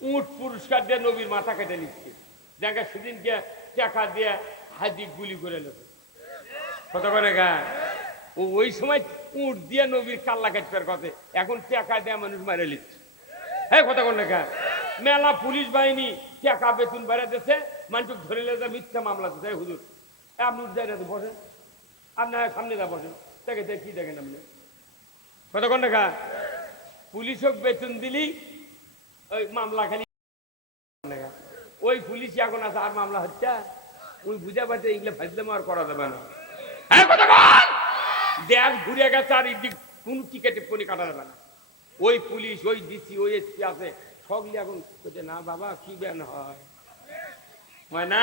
উঠ পুরস্কার দিয়ে নবীর মাথা কেটে নিচ্ছে। দেখা সেদিনকে টাকা দিয়ে হাজি গুলি করে নেবে। কত করে গা? ও ওই সময় উঠ দিয়ে নবীর কাল্লা কাটবার কথা। এখন টাকা দেয়া মানুষ মারে নিচ্ছে। হ্যাঁ কথা কোন গা? মেলা পুলিশ বাহিনী টাকা বেতন বেড়ে দিচ্ছে মানুষ ধরে লেগে মিথ্যা মামলা এই হুজুর আপনি যায় বসেন। আপনার সামনে যা বসেন। দেখে দেখ, দেখেন আপনি। কতক্ষণ টাকা পুলিশক বেতন দিলি ওই মামলা খালি ওই পুলিশ এখন আছে আর মামলা হচ্ছে ওই বুঝা পাচ্ছে এগুলো ফাইজলাম আর করা যাবে না। দেশ দেখ ঘুরে গেছে আর এদিক কোন টিকেটে ফোনে কাটা যাবে না। ওই পুলিশ ওই ডিসি ওই এসপি আছে সকলে এখন না বাবা কি ব্যান হয়? হয় না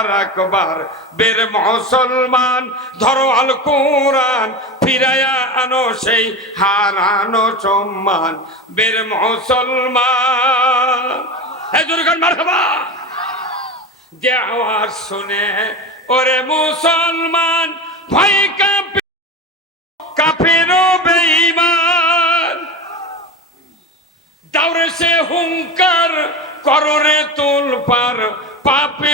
ধরায়া রাখবার বের মুসলমান, ধরো আল কোরআন ফিরায়া আনো সেই হারানো সম্মান। বের মুসলমান। যে আওয়াজ শুনে, ওরে মুসলমান, ভয় কাঁপে কাফের বেঈমান। দাউরে সে হুঙ্কার কররে পার পাপে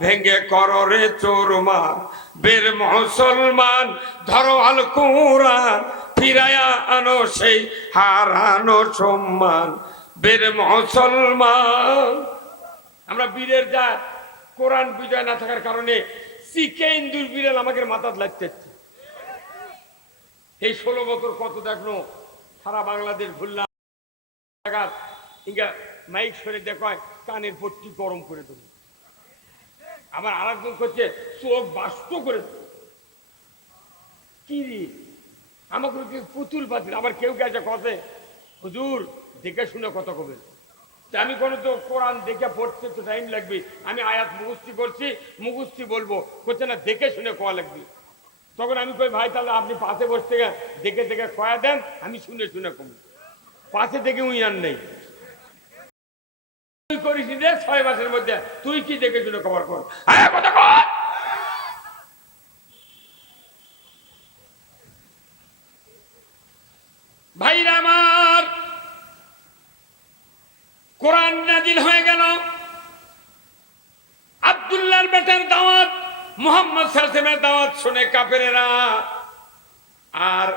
ভেঙ্গে কররে চোরমার বের মুসলমান, ধরো আল কুরআন ফিরায়া আনো সেই হারানো সম্মান। বের মুসলমান, আমরা বীরের যা কোরআন বিজয় না থাকার কারণে সিকে ইন্দুর বিড়াল আমাকে মাথাত লাগতে এই ষোলো বছর কত দেখল সারা বাংলাদেশ ইঙ্গা মাইক সরে দেখায় কানের পট্টি গরম করে দেবো আবার আর একজন করছে, চোখ বাস্ত করে। কি আমাকে পুতুল পাতিল? আবার কেউ গেছে কথে হুজুর, দেখে শুনে কথা কবে? আমি কোনো তো কোরআন দেখে পড়তে তো টাইম লাগবে। আমি আয়াত মুখস্থি করছি, মুখস্থি বলব। করছে না, দেখে শুনে কোয়া লাগবে? তখন আমি কই, ভাই, তাহলে আপনি পাশে বসতে দেখে দেখে কয়া দেন, আমি শুনে শুনে কম। পাশে দেখে উই আর নেই। রে ছয় মাসের মধ্যে? তুই কি কথা কর ভাইরা আমার, কোরআন নাজিল হয়ে গেল। আব্দুল্লাহর বেটার দাওয়াত, মোহাম্মদ সালসেমের দাওয়াত শুনে কাপেরেরা আর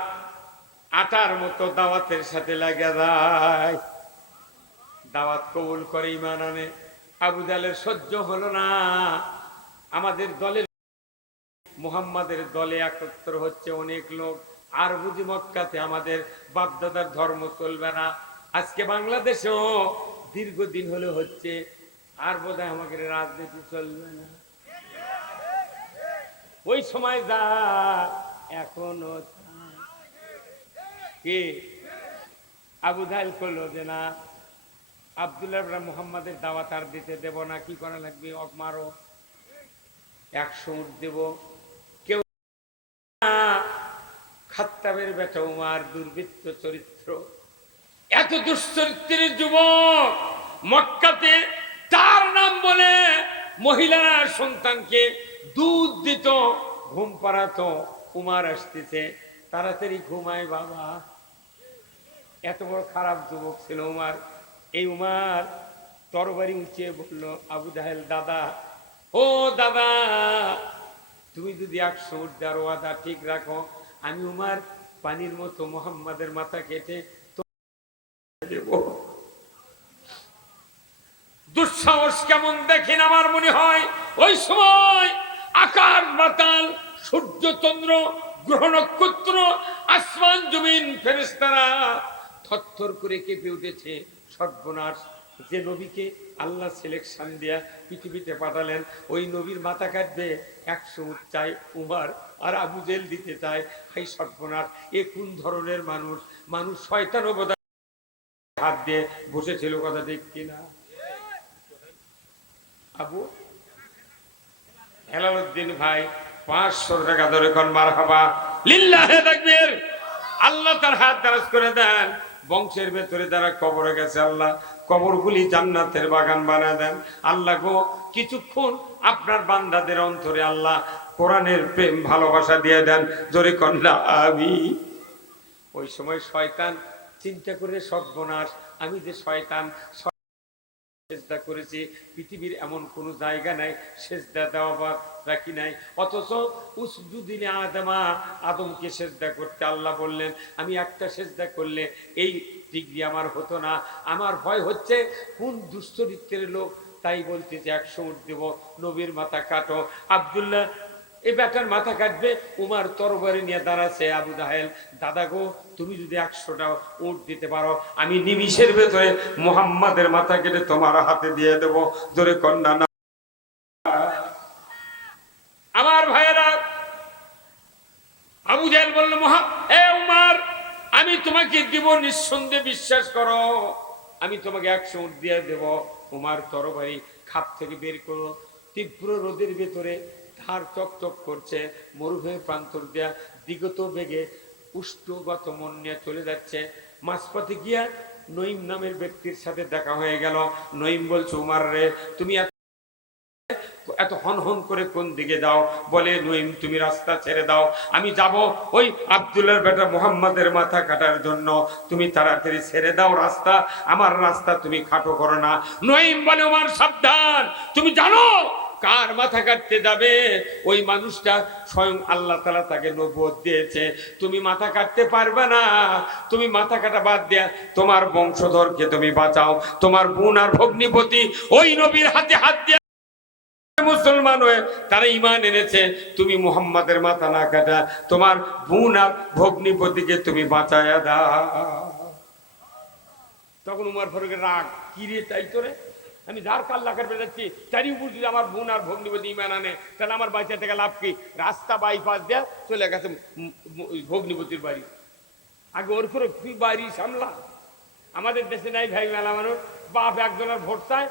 আটার মতো দাওয়াতের সাথে লাগে যায়। দাওয়াত কবুল করে ইমান আনে। আবু জালের সহ্য হলো না। আমাদের দলের মুহাম্মাদের দলে একত্র হচ্ছে অনেক লোক। আর বুঝি মক্কাতে আমাদের বাপদাদার ধর্ম চলবে না। আজকে বাংলাদেশেও দীর্ঘদিন হলে হচ্ছে, আর বোধহয় আমাদের রাজনীতি চলবে না। ওই সময় যা, এখনও। কে? আবু জাহেল করল যে না আবদুল্লাহ মুহাম্মাদের দাওয়াত আর দিতে দেব না, কি করা লাগবে? অক মারো একশো উঠ দেব। কেউ খাত্তাবের বেটা উমার দুর্বৃত্ত চরিত্র। এত দুশ্চরিত্রের যুবক মক্কাতে তার নাম বলে মহিলা সন্তানকে দুধ দিত, ঘুম পাড়াতো, উমার আসতেছে। তাড়াতাড়ি ঘুমায় বাবা। এত বড় খারাপ যুবক ছিল উমার। এই উমার তরবারি উঁচিয়ে বলল, আবু জাহেল, দাদা, ও দাদা, তুমি যদি একশো উঠ ওয়াদা ঠিক রাখো, আমি উমার পানির মতো মোহাম্মদের মাথা কেটে দুঃসাহস কেমন দেখেন আমার মনে হয়, ওই সময় আকাশ বাতাল সূর্য, চন্দ্র, গ্রহ, নক্ষত্র, আসমান, জমিন ফেরেস্তারা থরথর করে কেঁপে উঠেছে। সর্বনাশ। যে নবীকে আল্লাহ সিলেকশন দিয়া পৃথিবীতে পাঠালেন, ওই নবীর মাথা কাটবে একশো উঠ চাই উমার, আর আবু জেল দিতে চায় এই সর্বনাশ, এ কোন ধরনের মানুষ? মানুষ শয়তান বোধ হাত দিয়ে বসেছিল কথা ঠিক কিনা? আবু হেলালুদ্দিন ভাই, পাঁচশো টাকা ধরে কোন মার হাবা তাকবীর। আল্লাহ তার হাত দারাজ করে দেন। বংশের ভেতরে যারা কবরে গেছে, আল্লাহ কবরগুলি জান্নাতের বাগান বানায় দেন। আল্লাহ গো, কিছুক্ষণ আপনার বান্দাদের অন্তরে আল্লাহ কোরআনের প্রেম, ভালোবাসা দিয়ে দেন। জোরে কন্যা আমি ওই সময় শয়তান চিন্তা করে সর্বনাশ। আমি যে শয়তান সেজদা করেছি, পৃথিবীর এমন কোনো জায়গা নাই, সেজদা দেওয়া বা রাখি নাই। অথচ উসজুদিনে আদমা, আদমকে সেজদা করতে আল্লাহ বললেন, আমি একটা সেজদা করলে এই ডিগ্রি আমার হতো না। আমার ভয় হচ্ছে কোন দুশ্চরিত্রের লোক তাই বলতে যে একশো উঠ দেব, নবীর মাথা কাটো। আবদুল্লাহ এই ব্যাটার মাথা কাটবে। উমার তরবারি নিয়ে দাঁড়াচ্ছে আবু জাহেল, দাদা গো, তুমি যদি একশোটা উঠ দিতে পারো, আমি নিমিষের ভেতরে মোহাম্মদের মাথা কেটে তোমার হাতে দিয়ে দেবো। জোরে কন্যা, না আমার ভাইয়েরা, আবু জাহেল বলল, মহা, এ উমার, আমি তোমাকে দিব, নিঃসন্দেহে বিশ্বাস করো। আমি তোমাকে একশো উঠ দিয়ে দেব। উমার তরবারি খাপ থেকে বের করো তীব্র রোদের ভেতরে চক চক করছে, মরুভূমি প্রান্তর দেয়া বিগত বেগে উষ্ণগত মন নিয়ে চলে যাচ্ছে। মাঝপথে গিয়া নঈম নামের ব্যক্তির সাথে দেখা হয়ে গেল। নঈম বলছে, উমার রে, তুমি এত হন হন করে কোন দিকে যাও? বলে নইম তুমি রাস্তা ছেড়ে দাও। আমি যাব ওই আব্দুল্লার বেটা মোহাম্মদের মাথা কাটার জন্য। তুমি তাড়াতাড়ি ছেড়ে দাও রাস্তা। আমার রাস্তা তুমি খাটো করো না। নইম বলে আমার সাবধান। তুমি জানো কার মাথা কাটতে যাবে? ওই মানুষটা স্বয়ং আল্লাহ তালা তাকে নবুয়ত দিয়েছে। তুমি মাথা কাটতে পারবে না। তুমি মাথা কাটা বাদ দেয়া তোমার বংশধরকে তুমি বাঁচাও। তোমার বোন আর ভগ্নিপতি ওই নবীর হাতে হাত দিয়ে মুসলমান হয়ে তারা ইমান এনেছে। তুমি মুহাম্মাদের মাথা না কাটা, তোমার বোন আর ভগ্নিপতিকে তুমি বাঁচায়া দা তখন উমার ফারুকের রাগ, কি রে তাই তোরে? আমি যার কাল্লা কাটবে যাচ্ছি, তারই উপর যদি আমার বোন আর ভগ্নিপতি ইমান আনে, তাহলে আমার বাচ্চা থেকে লাভ কি? রাস্তা বাইপাস দেয়া চলে গেছে ভগ্নিপতির বাড়ি। আগে ওর করে তুই বাড়ি সামলা? আমাদের দেশে নাই ভাই মেলা মানুষ, বাপ একজনের ভোট চায়।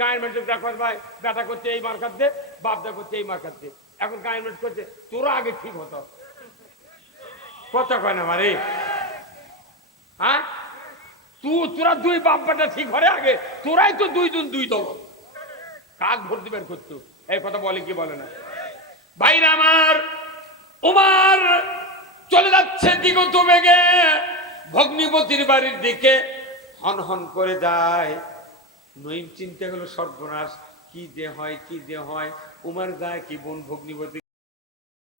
গার্মেন্টের ব্যাপার ভাই, বেটা করছে এই মার্কার দে বাপদা করছে এই মার্কার দে এখন গার্মেন্ট করছে, তোরা আগে ঠিক হতো। কথা কয় না মারে হ্যাঁ? তুই তোরা দুই বাপ বেটা ঠিক হরে আগে, তোরাই তো দুইজন দুই দল। কাক ভোট দিবেন করতো এই কথা বলে কি বলে না? ভাইরা আমার উমার চলে যাচ্ছে দিগত বেগে ভগ্নিপতির বাড়ির দিকে হন হন করে যায়। নইম চিন্তা হলো সর্বনাশ, কি যে হয়, কি যে হয়? উমার যায় কি বোন ভগ্নিপতি?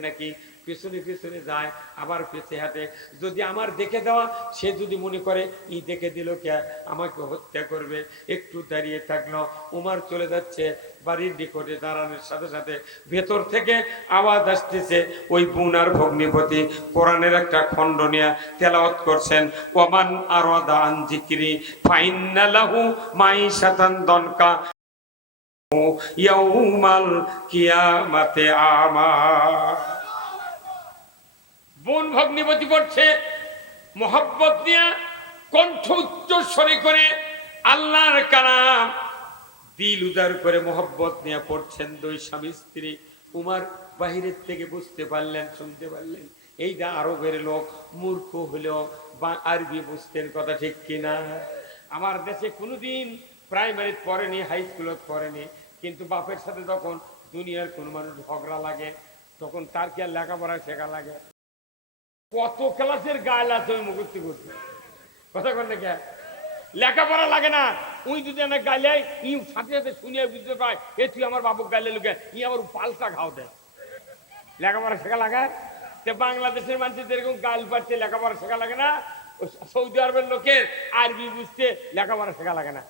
নাকি পেছনে পেছনে যায়, আবার পেছে হাঁটে। যদি আমার দেখে দেওয়া, সে যদি মনে করে, ই দেখে দিল কে? আমাকে হত্যা করবে। একটু দাঁড়িয়ে থাকল, উমার চলে যাচ্ছে, বাড়ির নিকটে দাঁড়ানোর সাথে সাথে ভেতর থেকে আওয়াজ আসতেছে, ওই বোন আর ভগ্নিপতি কোরআনের একটা খণ্ড নিয়ে তেলাওয়াত করছেন, ওমান আর দান জিক্রি ফাইনালাহু মাই সাতান দনকা, ইয়াউমাল কিয়ামাতে আমা। ভগ্নিপতি পড়ছে। মোহাব্বত নিয়ে কণ্ঠ উচ্চ স্বরে করে আল্লাহর কালাম দিল উদার করে মোহাব্বত নিয়ে পড়ছেন দুই স্বামী স্ত্রী। উমার বাহিরের থেকে বুঝতে পারলেন, শুনতে পারলেন। এই যে আরবের লোক, মূর্খ হলেও বা আরবি বুঝতেন কথা ঠিক কিনা? আমার দেশে কোনোদিন প্রাইমারি পড়েনি হাই স্কুলত পড়েনি। কিন্তু বাপের সাথে যখন দুনিয়ার কোনো মানুষ ঝগড়া লাগে, তখন তার কি আর লেখাপড়া শেখা লাগে? কত ক্লাসের গায়ে আছে ওই মুখস্থি করতে। কথা কর কে? লেখাপড়া লাগে না। উই যদি না গাইলে, ই সাথে সাথে শুনিয়ে বুঝতে পায়, এ তুই আমার বাবুক গাইলে লোকে, ই আমার পাল্টা খাও দেয় লেখাপড়া শেখা লাগে? তে বাংলাদেশের মানুষের যেরকম গাল পাচ্ছে, লেখাপড়া শেখা লাগে না? সৌদি আরবের লোকের আরবি বুঝতে লেখাপড়া শেখা লাগে না।